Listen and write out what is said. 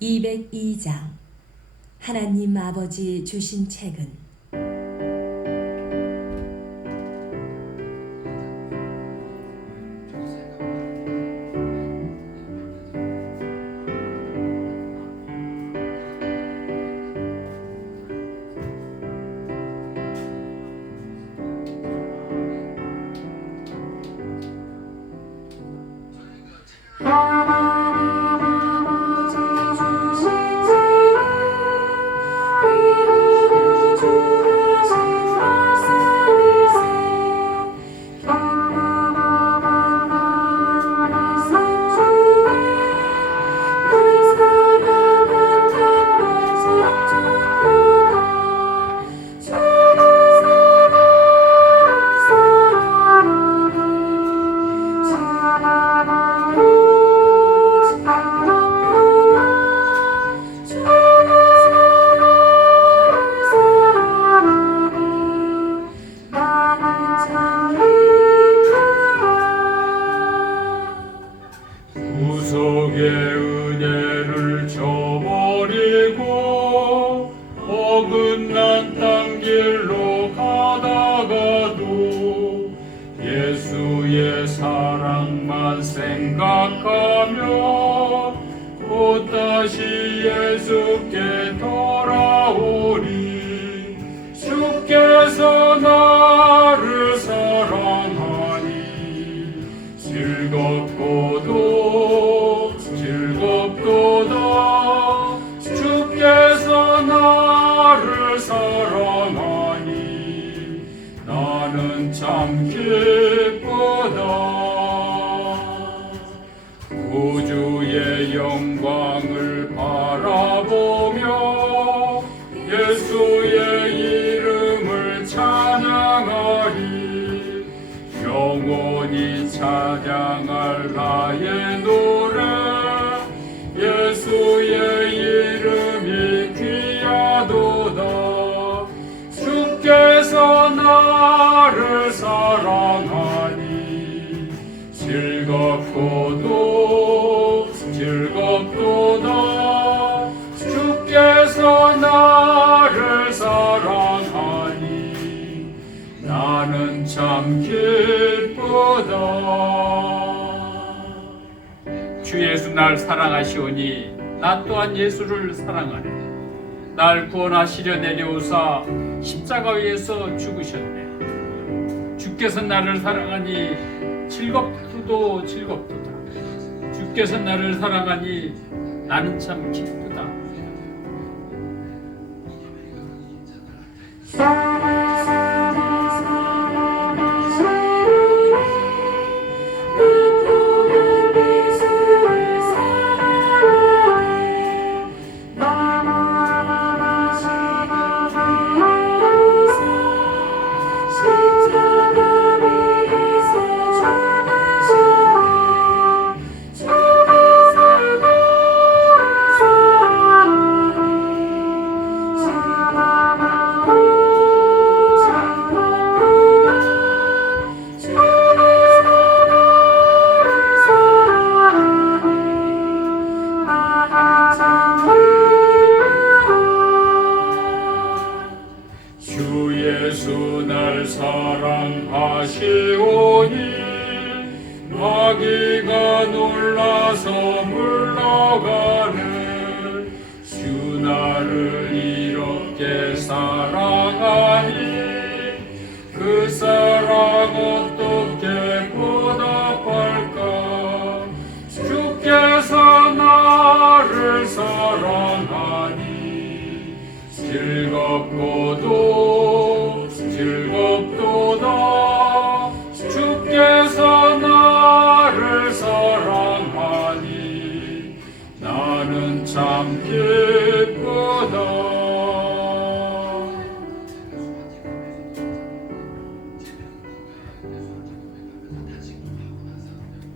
202장. 하나님 아버지 주신 책은 어긋난 땅 길로 가다가도 예수의 사랑만 생각하며 곧 다시 예수께 돌아오리 주께서 나 나의 노래 예수의 이름이 귀하도다. 주께서 나를 사랑하니 즐겁고도 즐겁도다. 주께서 나를 사랑하니 나는 참 기쁘다 주 예수 날 사랑하시오니 나 또한 예수를 사랑하네. 날 구원하시려 내려오사 십자가 위에서 죽으셨네. 주께서 나를 사랑하니 즐겁도도 즐겁도다. 주께서 나를 사랑하니 나는 참 기쁘다. 예수 날 사랑하시오니 마귀가 놀라서 물러가네 주 나를 이렇게 사랑하니 그 사랑 어떻게 보답할까? 주께서 나를 사랑하니 즐겁고도